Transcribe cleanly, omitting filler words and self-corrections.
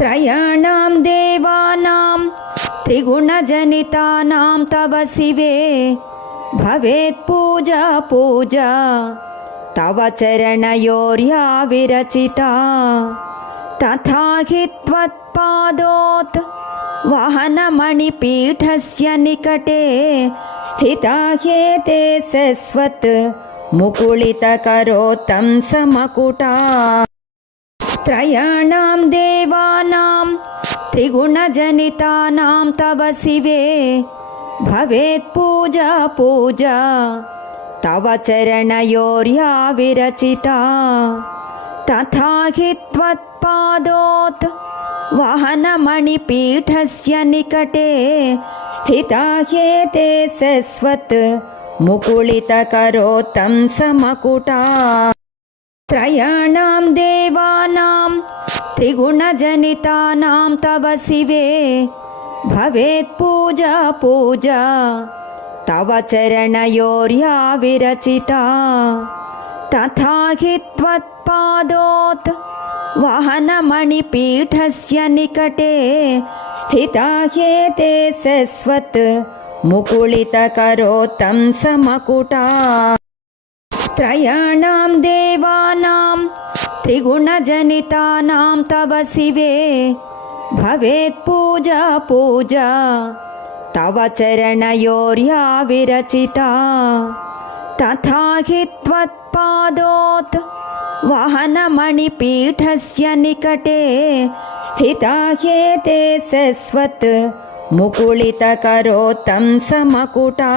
त्रयाणां देवानां त्रिगुणजनितानां तव शिवे भवेत् पूजा पूजा तव चरणयोर्या विरचिता तथा हि त्वत्पादोत् वहनमणिपीठस्य निकटे स्थिता ह्येते सस्वत् मुकुलितकरोत्तं समकुटा त्रयाणां देवानां त्रिगुणजनितानां तव शिवे भवेत् पूजा पूजा तव चरणयोर्या विरचिता तथा हि त्वत्पादोत् वहनमणिपीठस्य निकटे स्थिता ह्येते सस्वत् मुकुलितकरोत्तं समकुटा त्रयाणां देवानां त्रिगुणजनितानां तव शिवे भवेत् पूजा पूजा तव चरणयोर्या विरचिता तथा हि त्वत्पादोत् वहनमणिपीठस्य निकटे स्थिता ह्येते सस्वत् मुकुलितकरोत्तं समकुटा त्रयाणां देवानां त्रिगुणजनितानां तव शिवे भवेत् पूजा पूजा तव चरणयोर्या विरचिता तथा हि त्वत्पादोत् वहनमणिपीठस्य निकटे स्थिता ह्येते सस्वत् मुकुलितकरोत्तं समकुटा।